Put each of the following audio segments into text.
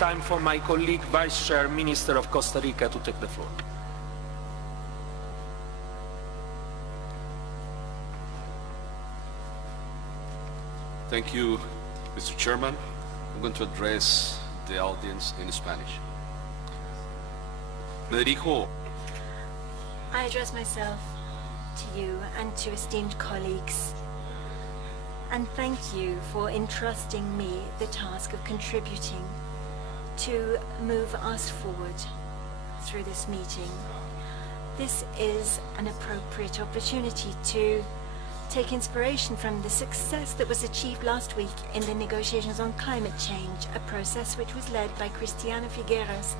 Time for my colleague, Vice Chair, Minister of Costa Rica, to take the floor. Thank you, Mr. Chairman. I'm going to address the audience in Spanish. Me dirijo. I address myself to you and to esteemed colleagues, and thank you for entrusting me the task of contributing to move us forward through this meeting. This is an appropriate opportunity to take inspiration from the success that was achieved last week in the negotiations on climate change, a process which was led by Cristiana Figueras,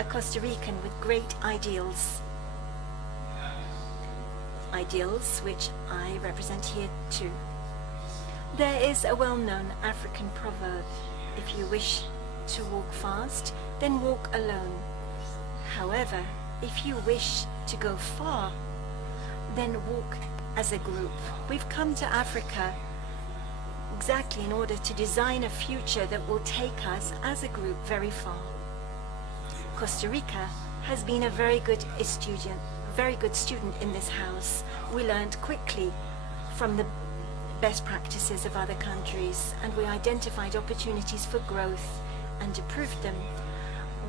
a Costa Rican with great ideals. Ideals which I represent here too. There is a well-known African proverb: if you wish to walk fast, then walk alone. However, if you wish to go far, then walk as a group. We've come to Africa exactly in order to design a future that will take us as a group very far. Costa Rica has been a very good student in this house. We learned quickly from the best practices of other countries, and we identified opportunities for growth and improved them.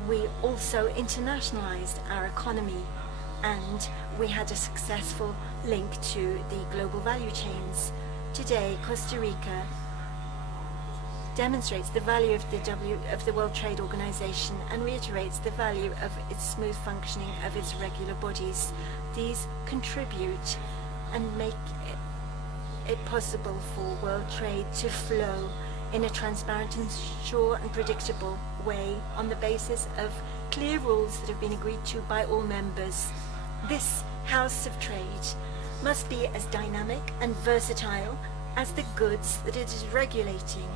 We also internationalized our economy, and we had a successful link to the global value chains. Today, Costa Rica demonstrates the value of the World Trade Organization and reiterates the value of its smooth functioning of its regular bodies. These contribute and make it possible for world trade to flow in a transparent and sure and predictable way on the basis of clear rules that have been agreed to by all members. This House of Trade must be as dynamic and versatile as the goods that it is regulating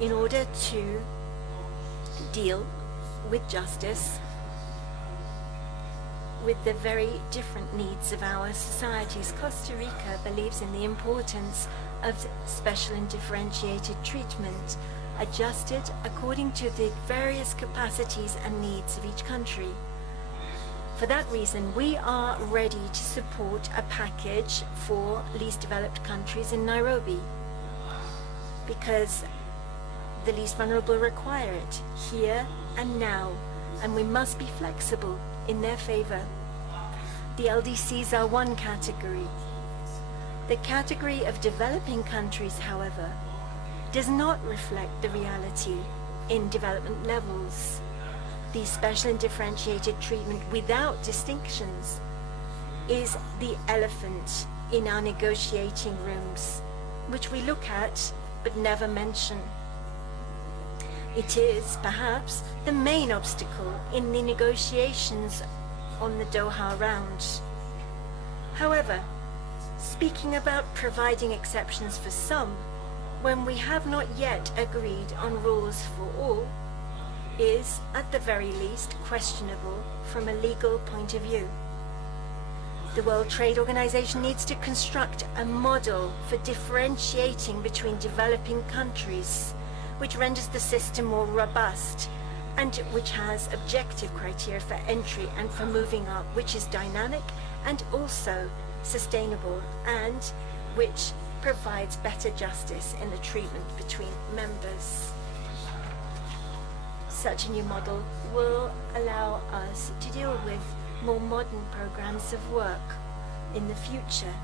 in order to deal with justice, with the very different needs of our societies. Costa Rica believes in the importance of special and differentiated treatment, adjusted according to the various capacities and needs of each country. For that reason, we are ready to support a package for least developed countries in Nairobi, because the least vulnerable require it here and now, and we must be flexible in their favor. The LDCs are one category. The category of developing countries, however, does not reflect the reality in development levels. The special and differentiated treatment without distinctions is the elephant in our negotiating rooms, which we look at but never mention. It is, perhaps, the main obstacle in the negotiations on the Doha round. However, speaking about providing exceptions for some, when we have not yet agreed on rules for all, is, at the very least, questionable from a legal point of view. The World Trade Organization needs to construct a model for differentiating between developing countries, which renders the system more robust and which has objective criteria for entry and for moving up, which is dynamic and also sustainable, and which provides better justice in the treatment between members. Such a new model will allow us to deal with more modern programs of work in the future.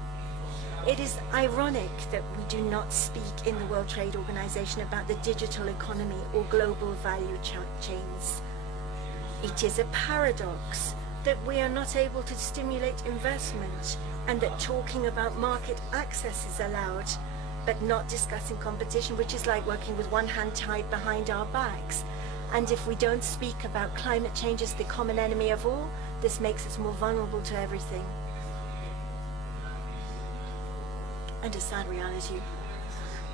It is ironic that we do not speak in the World Trade Organization about the digital economy or global value chains. It is a paradox that we are not able to stimulate investment, and that talking about market access is allowed, but not discussing competition, which is like working with one hand tied behind our backs. And if we don't speak about climate change as the common enemy of all, this makes us more vulnerable to everything. And a sad reality.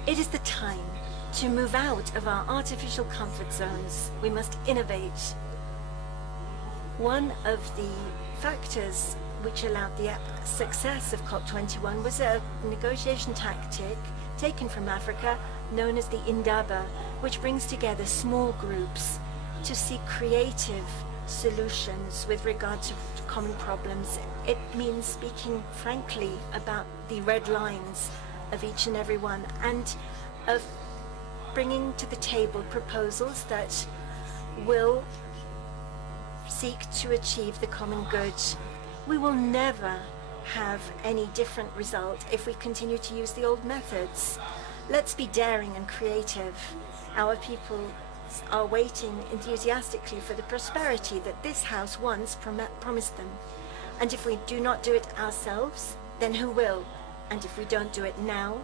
It is the time to move out of our artificial comfort zones. We must innovate. One of the factors which allowed the success of COP21 was a negotiation tactic taken from Africa known as the Indaba, which brings together small groups to seek creative solutions with regard to common problems. It means speaking frankly about the red lines of each and every one, and of bringing to the table proposals that will seek to achieve the common good. We will never have any different result if we continue to use the old methods. Let's be daring and creative. Our people are waiting enthusiastically for the prosperity that this House once promised them. And if we do not do it ourselves, then who will? And if we don't do it now,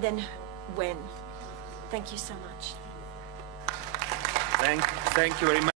then when? Thank you so much. Thank you very much.